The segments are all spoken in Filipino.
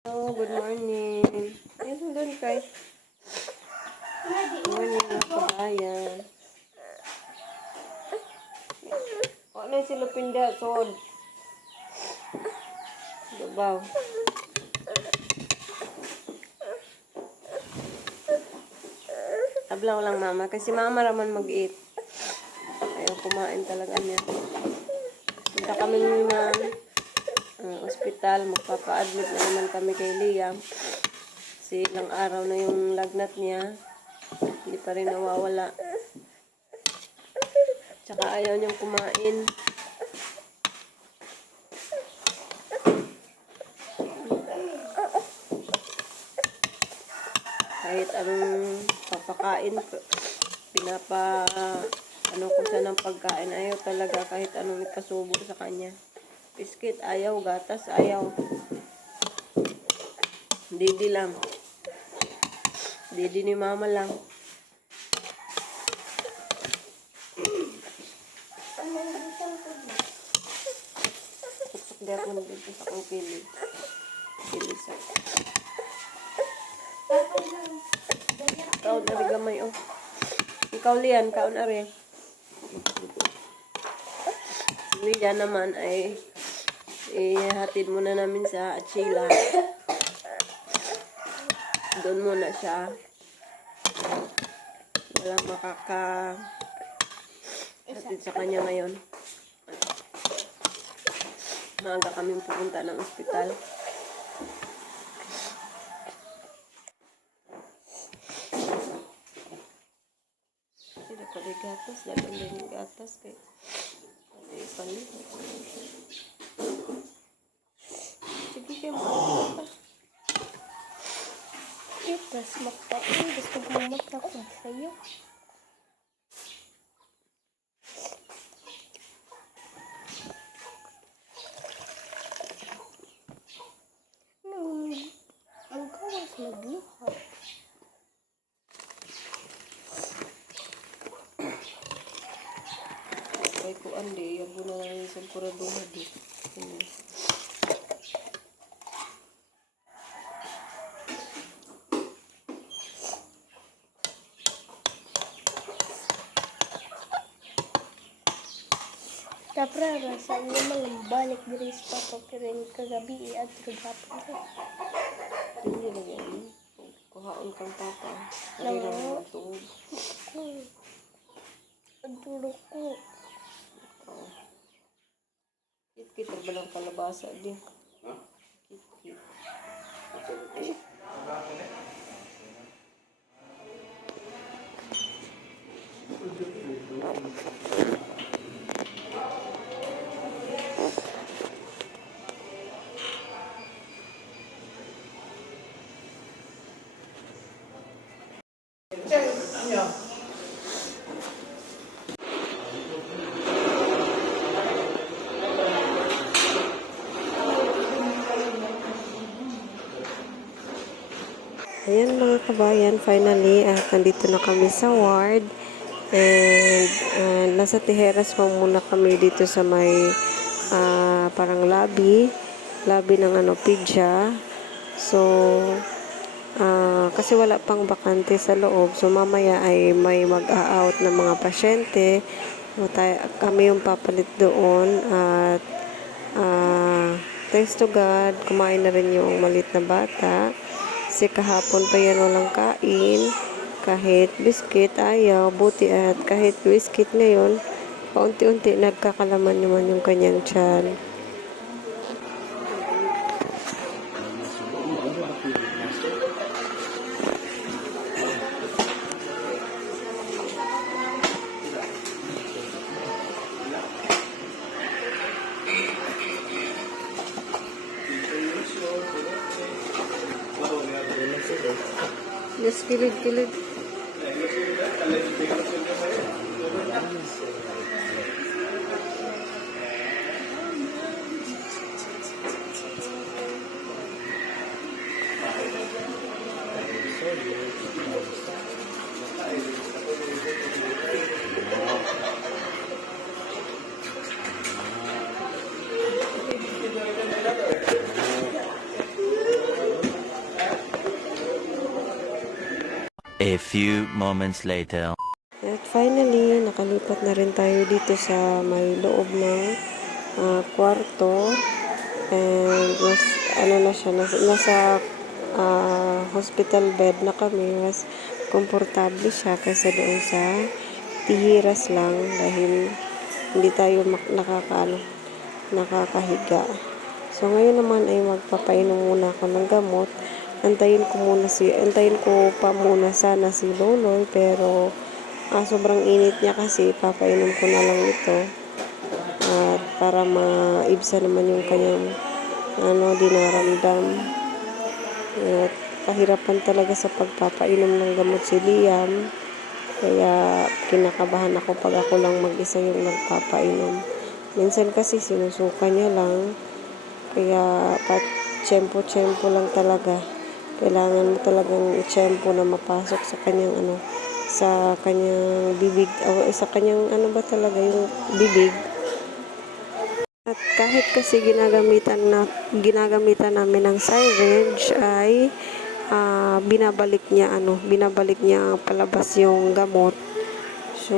Hello, good morning. Ayun doon kay. Good morning mga kabayan. Ano yung silupin dyan? Sod. Dubaw. Ablaw lang mama. Kasi mama raman mag-eat. Ayaw kumain talaga niya. Punta kami ng ospital. Magpapa-admit na naman kami kay Liam. Kasi ilang araw na yung lagnat niya. Hindi pa rin nawawala. Tsaka ayaw niyang kumain. Kahit anong papakain, ko siya ng pagkain. Ayaw talaga kahit anong ipasubo sa kanya. Biskit, ayaw. Gatas, ayaw. Didi lang. Didi ni mama lang. Puksok di ako dito sa kong kilig. Kilisa. Ikaw, dari gamay, oh. Ikaw, Lian, kaon are. Lian naman ay ihatid muna namin sa Achila. Doon muna siya. Walang hatid sa kanya ngayon. Maaga kaming pupunta ng ospital. Sila pala gatas. Dalang din yung gatas. Kaya palit. Sige kayo makakita. Itas magpain. Gusto ko magpain sa'yo. Ang kawas magluhat. Ay ko andi. Yung guna na yung sampuraduha di. Tapos rasa niya malambalik diri sa papa pero kagabi at kagapon ko. Hindi na yan. Kuhaon kang papa. Hindi na matulog. Ang tulog ko. Kit-kit ba lang kalabasa din? Kit-kit. Ayan mga kabayan, finally, nandito na kami sa ward. And nasa Tijeras pa muna kami dito sa may parang lobby ng pidya. So, kasi wala pang bakante sa loob. So, mamaya ay may mag-a-out ng mga pasyente. So, kami yung papalit doon. At thanks to God, kumain na rin yung malit na bata. Kasi kahapon pa yan walang kain. Kahit biskit, ayaw. Buti at kahit biskit ngayon, paunti-unti nagkakalaman naman yung kanyang tiyan. Yes, kilid-kilid. A few moments later. At finally, nakalipat na rin tayo dito sa may loob ng kwarto. And mas, ano na siya, nasa hospital bed na kami. Mas komportable siya kaysa doon sa tihiras lang dahil hindi tayo nakakahiga. So, ngayon naman ay magpapainom muna ako ng gamot. Antayin ko pa muna sana si Loloy, pero sobrang init niya kasi papainom ko na lang ito. At para maibsa naman yung kanyang dinaramdam. At kahirapan talaga sa pagpapainom ng gamot si Liam. Kaya kinakabahan ako pag ako lang mag-isa yung nagpapainom. Minsan kasi sinusuka niya lang. Kaya tsempo-tsempo lang talaga. Kailangan mo talagang tsempo na mapasok sa kanyang sa kanyang bibig, o sa kanyang talaga yung bibig. At kahit kasi ginagamitan namin ng syringe ay binabalik niya palabas yung gamot. So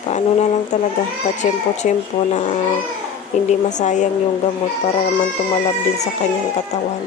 paano na lang talaga, pa-tsempo-tsempo na hindi masayang yung gamot para naman tumalab din sa kanyang katawan.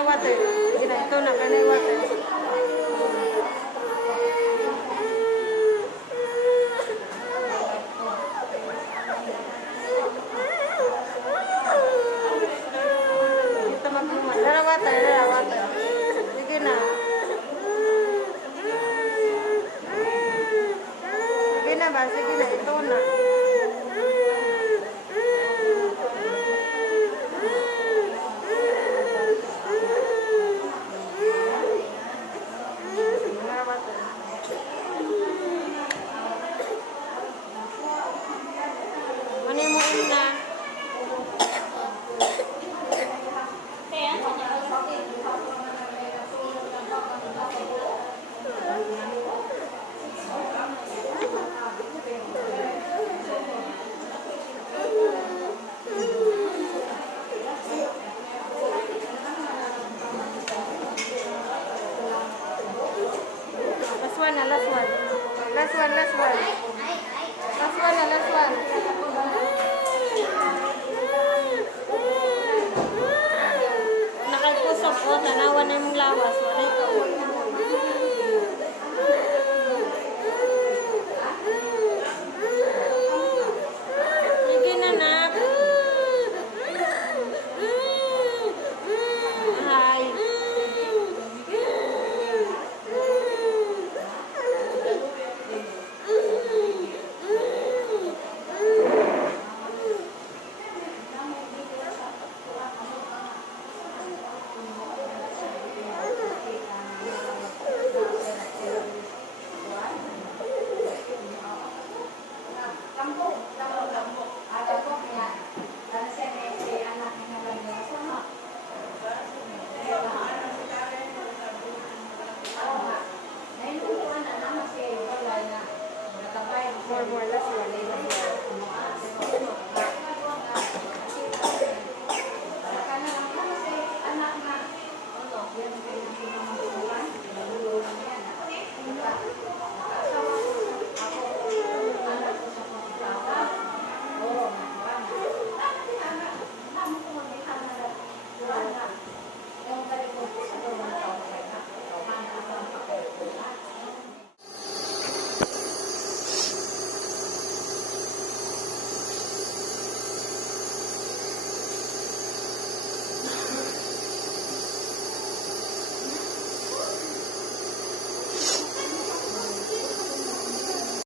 Water. Ito na, kanay water. Ito magmumad. Dara water.